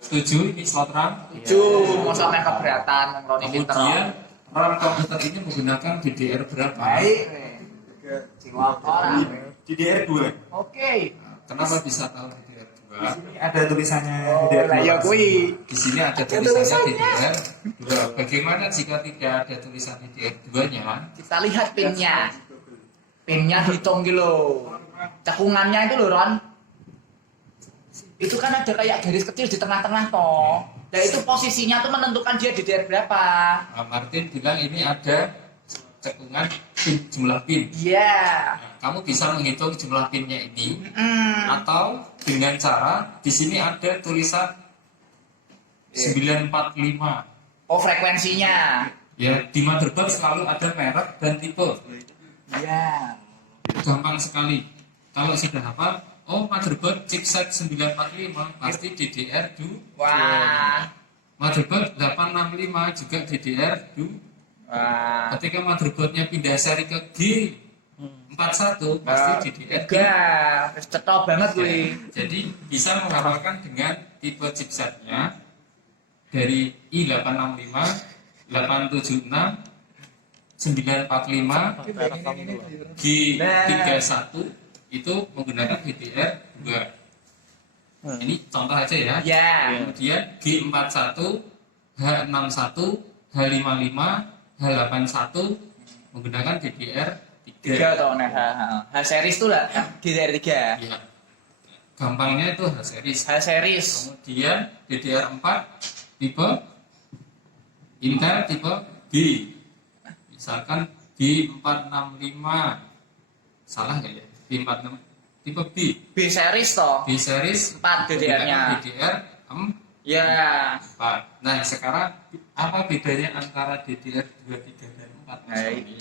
Setuju ini slot RAM? Masa main keberatan ngroni pinter. Kemudian RAM komputer ini menggunakan DDR berapa? Baik. Jiwa orang. DDR2. Oke. Kenapa bisa tahu DDR 2? Ini ada tulisannya Oh, DDR2. lah ya kuwi. Di sini ada tulisannya DDR 2. Bagaimana jika tidak ada tulisan DDR 2-nya? Kita lihat pinnya. Pinnya dihitung gitu loh. Cekungannya itu loh, Ron. Itu kan ada kayak garis kecil di tengah-tengah toh. Nah itu posisinya tuh menentukan dia DDR berapa. Nah, Martin bilang ini ada cekungan jumlah pin. Iya. Nah, kamu bisa menghitung jumlah pinnya ini atau dengan cara di sini ada tulisan 945. Oh frekuensinya. Ya, di motherboard selalu ada merek dan tipe. Iya. Gampang sekali. Kalau sudah hafal, oh motherboard chipset 945 pasti DDR2. Wah. Motherboard 865 juga DDR2. Wah. Ketika motherboardnya pindah seri ke G41 pasti DDR2. Enggak, cetok banget gue. Jadi bisa menghafalkan dengan tipe chipsetnya dari i865, 876, 945, G31 itu menggunakan DDR2. Ini contoh aja ya. Ya. Kemudian G41, H61, H55, H81 menggunakan DDR3. 3 toh nah. H series tuh lah, DDR3. Ya. Gampangnya itu H series. H series. Kemudian DDR4 tipe Intel tipe B. Misalkan B465. Salah nggak ya? B46 tipe B. B series toh. B series 4 DDR-nya. DDR4. Ya. Nah, sekarang apa bedanya antara DDR2, 3 dan 4? Nah, ini.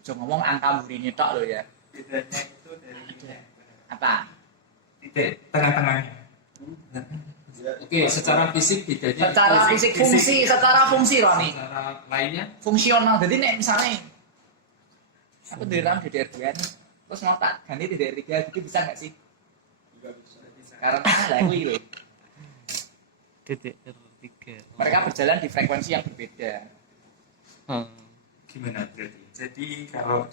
Coba ngomong angka bunyinya tok lo ya. Bedanya itu dari titik. Apa? Titik tengah-tengahnya. Oke, secara fisik bedanya. Secara fisik fungsi, secara fungsi Roni. Secara lainnya Fungsional. Jadi nek misalnya aku di RAM DDR2 nih, terus mau tak ganti DDR3 gitu bisa nggak sih? Karena lah kuwi lho. DDR3. Mereka berjalan di frekuensi yang berbeda. gimana berarti? Jadi kalau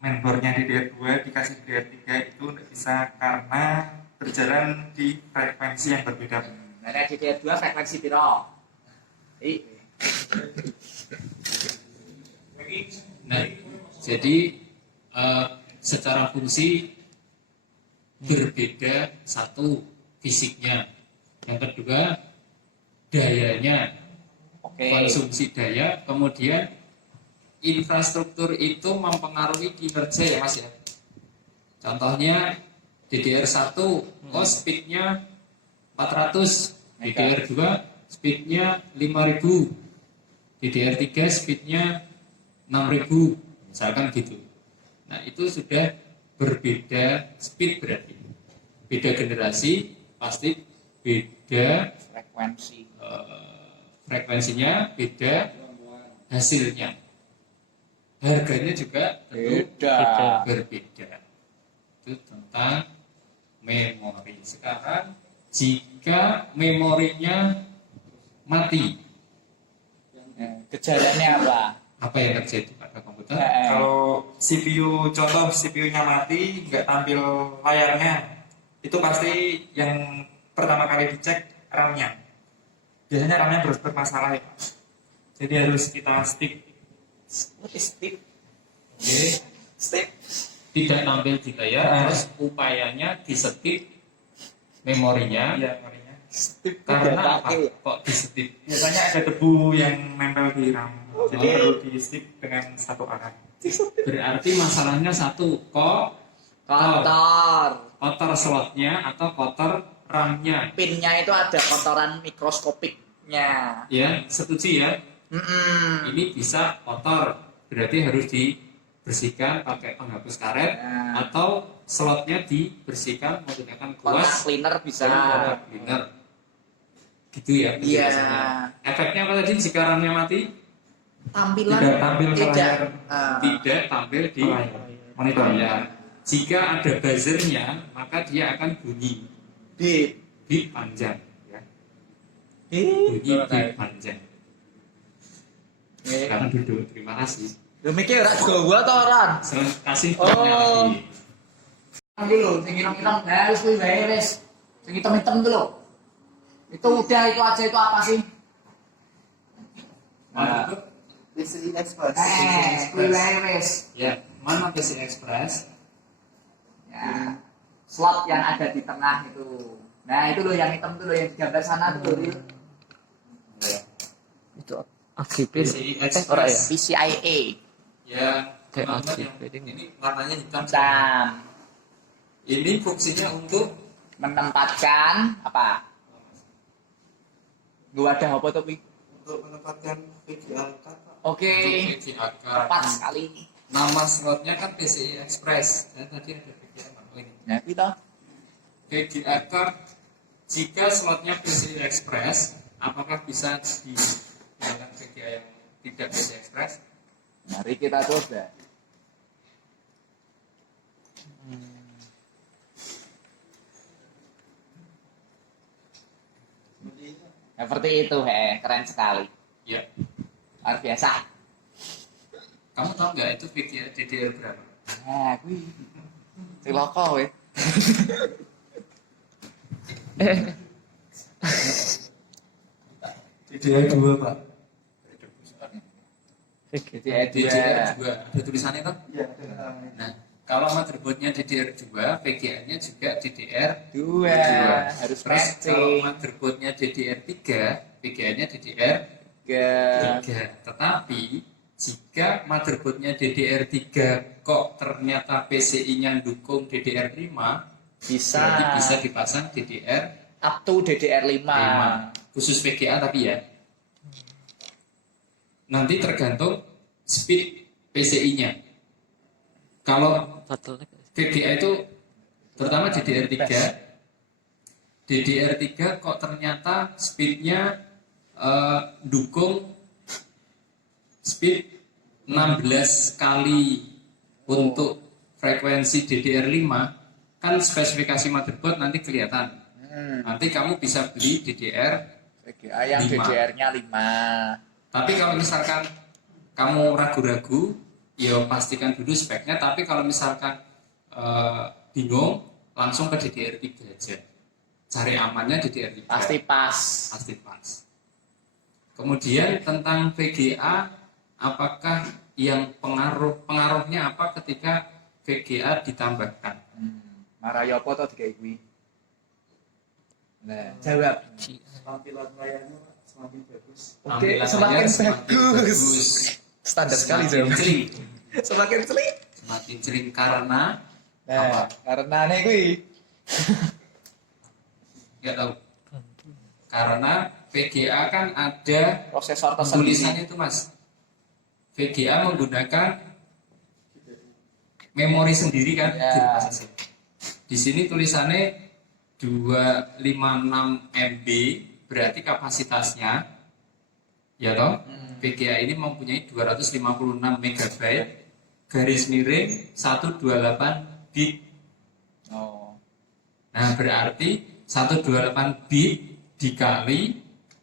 membernya DDR2 dikasih DDR3 itu nggak bisa karena berjalan di frekuensi yang berbeda. Nah, DDR2 frekuensi piro? Nah, jadi secara fungsi berbeda, satu fisiknya, yang kedua dayanya, konsumsi daya, kemudian infrastruktur itu mempengaruhi kinerja ya Mas ya. Contohnya DDR1 speednya 400, DDR2 speednya 5000, DDR3 speednya 6000, misalkan gitu. Nah itu sudah berbeda speed berarti, beda generasi pasti beda frekuensinya, beda hasilnya, harganya juga tentu berbeda. Itu tentang memori. Sekarang jika memorinya mati, gejalanya apa? apa yang terjadi pada komputer? Kalau contoh CPU-nya mati, nggak tampil layarnya, itu pasti yang pertama kali dicek RAM-nya. Biasanya RAM-nya bermasalah ya. Jadi harus kita stick. What is stick? Oke. Stick. Tidak tampil di layar, terus upayanya disetip memorinya. Iya, memorinya. Stick Karena apa? Kok disetip? Biasanya ada debu yang nempel di RAM. Jadi perlu di stick dengan satu arah. Berarti masalahnya satu, kotor slotnya atau kotor RAM-nya. Pinnya itu ada kotoran mikroskopiknya. Ya, setuju ya? Ini bisa kotor, berarti harus dibersihkan pakai penghapus karet atau slotnya dibersihkan menggunakan kuas Cleaner bisa. cleaner. Gitu ya penjelasannya. Efeknya apa tadi jika RAM-nya mati? Tampilan Tidak tampil ke tidak. layar. Tidak tampil di Monitor. layar. Jika ada buzzernya, maka dia akan bunyi. Bit panjang ya. Ih, Bunyi bit panjang. Sekarang duduk. Terima kasih. lu mikir ora Jawa to Ron? Selamat kasih Oh. lagi. Iki lho, sing ireng-ireng harus kuwi wae wis. Sing hitam-hitam itu lho. Itu udah itu aja itu apa sih? Mana tuh? PCI Express. Kuwi wae wis. Ya, mana PCI Express? Ya. Slot yang ada di tengah itu. Nah, itu loh yang hitam tuh loh yang di gambar sana tuh loh. Ya. Itu AGB. PCI Ora ya? Express. PCIe. Ya, Kayak teman-teman AGB yang ini warnanya hitam. Dan Ini fungsinya untuk menempatkan apa? Gua ada apa tuh, Pi? Untuk menempatkan VGA card, Pak. Oke. VGA Tepat card. sekali. Nama slotnya kan PCI Express. Saya tadi ada VGA apa ini? Nah, kita VGA card. Jika slotnya PCI Express, apakah bisa digunakan VGA yang tidak PCI Express? mari kita coba. Seperti itu, keren sekali. Ya. Luar biasa. Kamu tahu nggak itu VGA DDR berapa? Nah, kuwi cilaka we. DDR 2, Pak. DDR 2. Ada tulisannya kan? Iya. Nah, kalau motherboardnya DDR2, VGA-nya juga DDR Dua harus Terus kalau matching. motherboardnya DDR3, VGA-nya DDR3. Tiga. Tetapi jika motherboardnya DDR3 kok ternyata PCI-nya dukung DDR5, Bisa berarti bisa dipasang DDR5. up to DDR5. Khusus VGA tapi ya. Nanti tergantung speed PCI-nya. Kalau Bottleneck. VGA itu terutama DDR3 kok ternyata speednya dukung speed 16 kali untuk frekuensi DDR5, kan spesifikasi motherboard nanti kelihatan. Nanti kamu bisa beli DDR. VGA yang 5. DDR-nya 5. Tapi kalau misalkan kamu ragu-ragu, ya pastikan dulu speknya. Tapi kalau misalkan bingung, langsung ke DDR3 aja. Cari amannya DDR3. Pasti pas. Pasti pas. Kemudian tentang VGA, apakah yang pengaruhnya apa ketika VGA ditambahkan? Marayopo to digawe kuwi. Nah, jawab. Tampilan layarnya, Pak, semakin bagus. Oke, Tampilan semakin layar bagus. Standar sekali Semakin jawab. celing. Semakin celik. Semakin celing karena Nah, apa? karena nih kuwi. Nggak tahu. Karena VGA kan ada Prosesor tersendiri. tulisannya itu, Mas. VGA menggunakan memori sendiri kan, Ya. di prosesor. Di sini tulisannya 256 MB, berarti kapasitasnya ya toh, VGA ini mempunyai 256 MB, garis miring 128 bit. Oh. Nah, berarti 128 bit dikali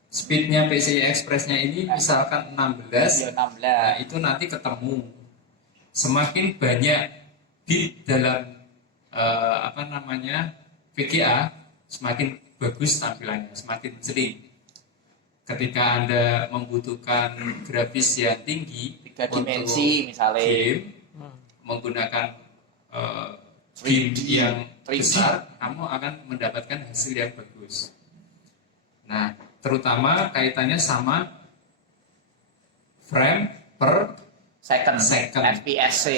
speednya PCI Express-nya ini misalkan 16. Ya, Nah, 16. itu nanti ketemu. Semakin banyak bit dalam VGA, semakin bagus tampilannya, semakin celing. Ketika Anda membutuhkan grafis yang tinggi 3 untuk dimensi misalnya. game, menggunakan bit yang 3D. besar, kamu akan mendapatkan hasil yang bagus. Nah, terutama kaitannya sama frame per Second. Second. FPS.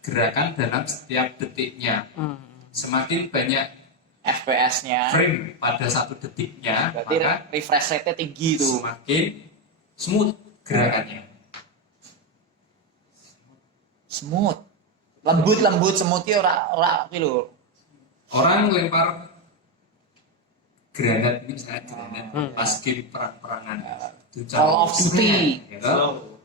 gerakan dalam setiap detiknya. Semakin banyak FPS-nya. frame pada satu detiknya, Berarti maka refresh rate-nya tinggi tuh. semakin smooth gerakannya. Smooth. Lembut semutnya ora kuwi lho. Orang lempar granat ini misalnya granat pas game perang-perangan, Call of Duty. gitu.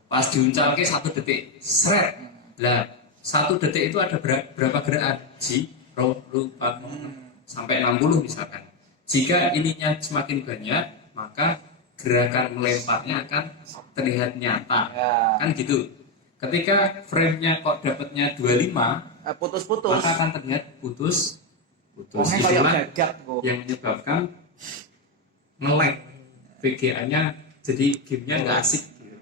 Pas diuncalke 1 detik, seret. Lah, 1 detik itu ada berapa gerakan? Ji, ro, lu, 4, sampai 60 misalkan. Jika ininya semakin banyak, maka gerakan melemparnya akan terlihat nyata. Ya. Kan gitu. Ketika frame-nya kok dapatnya 25, Putus-putus. maka akan terlihat putus. Pokoknya kayak Itulah gagak kok. yang menyebabkan nge-lag VGA-nya, jadi gamenya nggak asik gitu.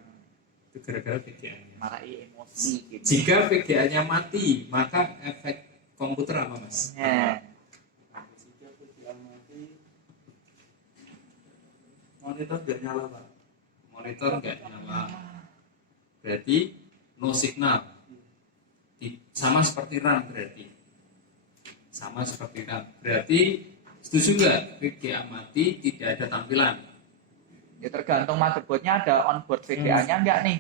Itu gara-gara VGA-nya. Marai emosi gitu. Jika VGA-nya mati, maka efek komputer apa, Mas? Nah, Monitor nggak nyala Pak. Monitor nggak nyala, berarti no signal. Sama seperti RAM berarti. Sama seperti RAM. Berarti setuju nggak VGA mati tidak ada tampilan? ya tergantung motherboardnya ada onboard VGA-nya enggak nih.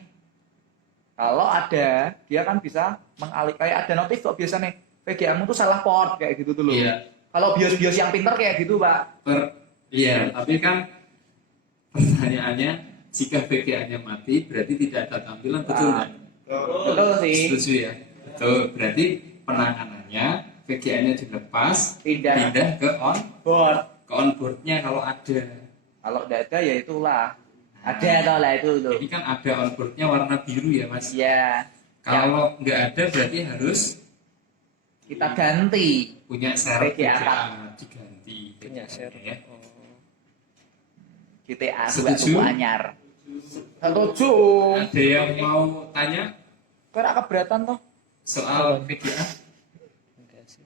Kalau ada, dia kan bisa mengalih kayak ada notif kok biasa nih VGA-mu tuh salah port kayak gitu tuh loh. Iya. Kalau BIOS yang pinter kayak gitu, Pak. Iya, tapi kan pertanyaannya, jika VGA-nya mati berarti tidak ada tampilan, betul nggak? Betul sih. Setuju ya? Betul. Berarti penanganannya VGA-nya dilepas, Pindah ke board. onboard-nya kalau ada. Kalau enggak ada ya itulah. Ada atau lah itu loh. Ini kan ada onboard-nya warna biru ya, Mas. Iya. Kalau nggak ada berarti harus Kita ganti. punya server VGA. VGA diganti. Punya server. Ya. GTA 2 Setuju? tuku anyar. Setuju. Ada yang mau tanya Kok ora keberatan toh? soal VGA? Enggak sih.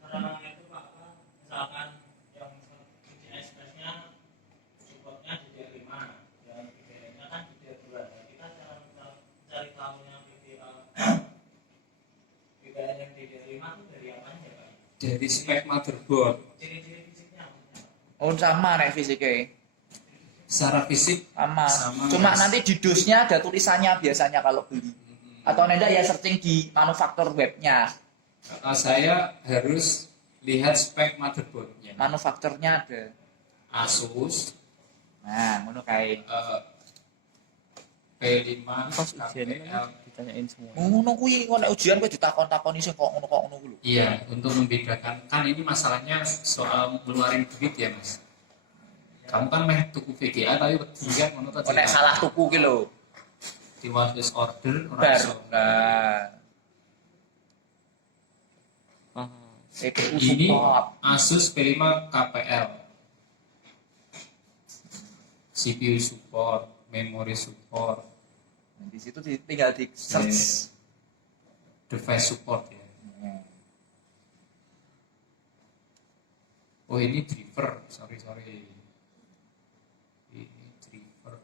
Karena itu Pak, misalkan yang express-nya supportnya DDR5 dan VGA-nya kan DDR2. Nah, kita cara cari tahunya VGA yang DDR5 itu dari apa aja Pak? Dari spek motherboard. Ciri-ciri fisiknya apa? Oh sama nek fisiknya. Secara fisik Sama. Sama, Cuma Mas. nanti di dosnya ada tulisannya biasanya kalau beli. Atau nanti ya searching di manufaktur webnya. saya harus lihat spek motherboardnya. Manufakturnya ada. Asus Nah, ngono kae. P5 Pas ujian KPL. kan ditanyain semua. Ngono kuwi kok nek ujian kowe ditakon-takoni sing kok ngono kuwi lho. Iya, untuk membedakan. Kan ini masalahnya soal ngeluarin duit ya, Mas. Kamu kan meh tuku VGA tapi wedi kan ngono to. Kok nek salah tuku ki lho. Diwasis order ora Bar. iso. Nah, Ah, CPU Ini support. Asus P5 KPL. CPU support, memori support, Di situ tinggal di search. device support ya. Oh ini driver, sorry. Ini driver.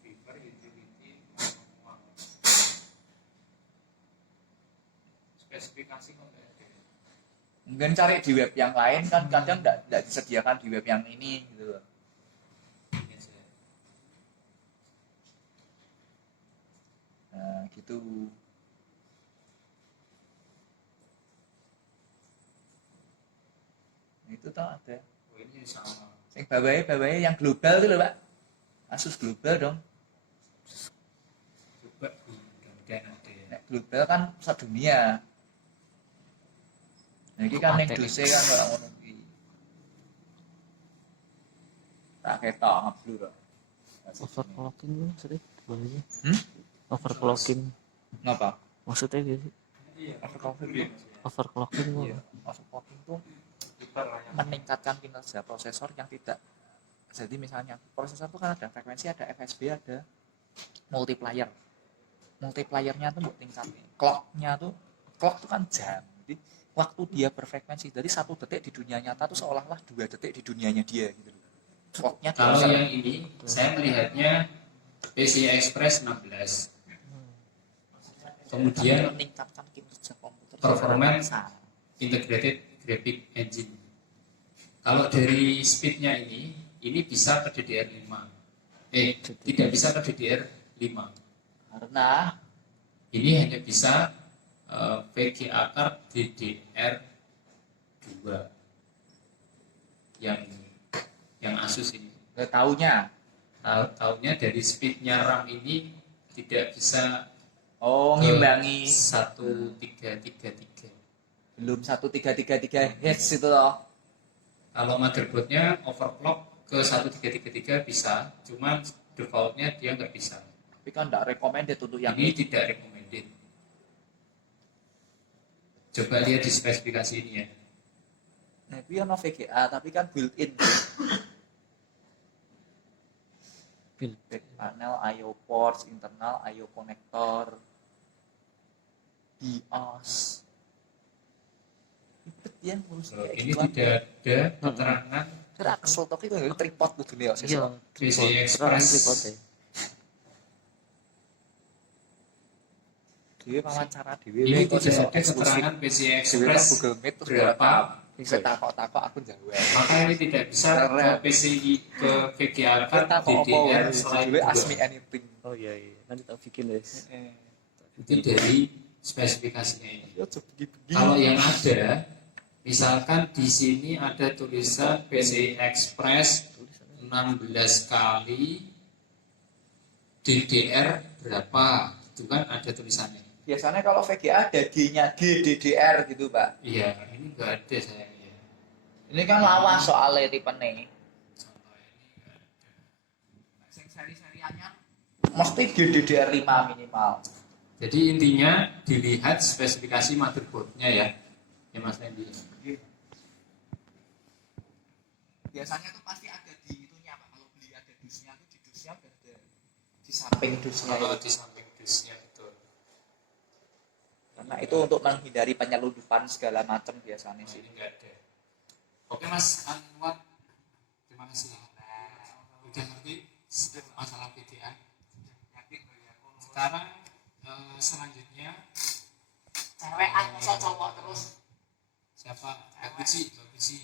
Driver utility manual. Spesifikasi kok nggak ada. Mungkin cari di web yang lain kan kadang enggak disediakan di web yang ini gitu loh. Ini aja. Nah, gitu. Itu toh ada. Oh ini sama. Yang bawahnya yang global itu loh, Pak. Asus global dong. Coba mudah-mudahan ada ya. Nek global kan sedunia. Nah, ini kan yang Patek. dose kan orang ngono iki. Tak ketok ngeblur. overclocking itu maksudnya gimana? Hmm? Overclocking Ngapa? maksudnya gitu sih. Overclocking. Overclocking Iya, overclocking itu meningkatkan kinerja prosesor yang tidak. Jadi misalnya prosesor itu kan ada frekuensi, ada FSB, ada multiplier. Multipliernya tuh buat tingkatin. Clock tuh kan jam. Jadi waktu dia berfrekuensi dari 1 detik di dunia nyata tuh seolah-olah 2 detik di dunianya dia gitu. Clocknya Kalau diuser. yang ini saya melihatnya PCI Express 16. Kemudian meningkatkan kinerja komputer performance besar. integrated graphic engine. Kalau dari speednya ini bisa ke DDR5. Tidak bisa ke DDR5. Karena Ini hanya bisa VGA card DDR2 yang Asus ini. nggak taunya Tahunya dari speednya RAM ini tidak bisa Oh, ngimbangi 1333. belum 1333 Hz itu loh. Kalau motherboardnya overclock ke 1333 bisa, cuman defaultnya dia nggak bisa. Tapi kan enggak recommended untuk yang Ini tidak recommended. Coba lihat di spesifikasi ini ya. Nah, itu yang VGA tapi kan built-in. Build. Back panel, I/O ports, internal I/O connector, BIOS. Ribet ya ngurus Loh, kayak ini gituan. tidak ada keterangan Kira kesel tok itu tripod kudune ya Iya, PCI tripod. Express. Tripod ya. Dhewe wawancara dhewe Ini kok tidak iso ada keterangan PCI Dhewe Express Google Meet terus berapa. bisa takok-takok aku jawab. Maka ini tidak bisa ke PCI ke VGA Kita kok apa DDR wae selain dhewe ask me 2. anything. Oh iya iya. Nanti tak bikin guys. Itu dari spesifikasinya ini. Yo begitu. Kalau yang ada, misalkan di sini ada tulisan PCI Express 16 kali DDR berapa, itu kan ada tulisannya. Biasanya kalau VGA ada G-nya G DDR gitu, Pak. Iya, ini nggak ada sayangnya. Ini kan lawas soalnya tipene. Contoh ini nggak ada. Sing seri-seriannya mesti GDDR5 minimal. Jadi intinya dilihat spesifikasi motherboardnya ya, Mas Randy. Biasanya tuh pasti ada di itunya, Pak. Kalau beli ada dusnya tuh di dusnya ada di samping dusnya. Kalau Itu. di samping dusnya betul. Karena itu untuk menghindari penyelundupan segala macam biasanya Nah, sih. ini nggak ada. Oke Mas Anwar, terima kasih. Udah ngerti masalah VGA. Sekarang selanjutnya Cewek masa cowok terus. siapa? Mbak Puji.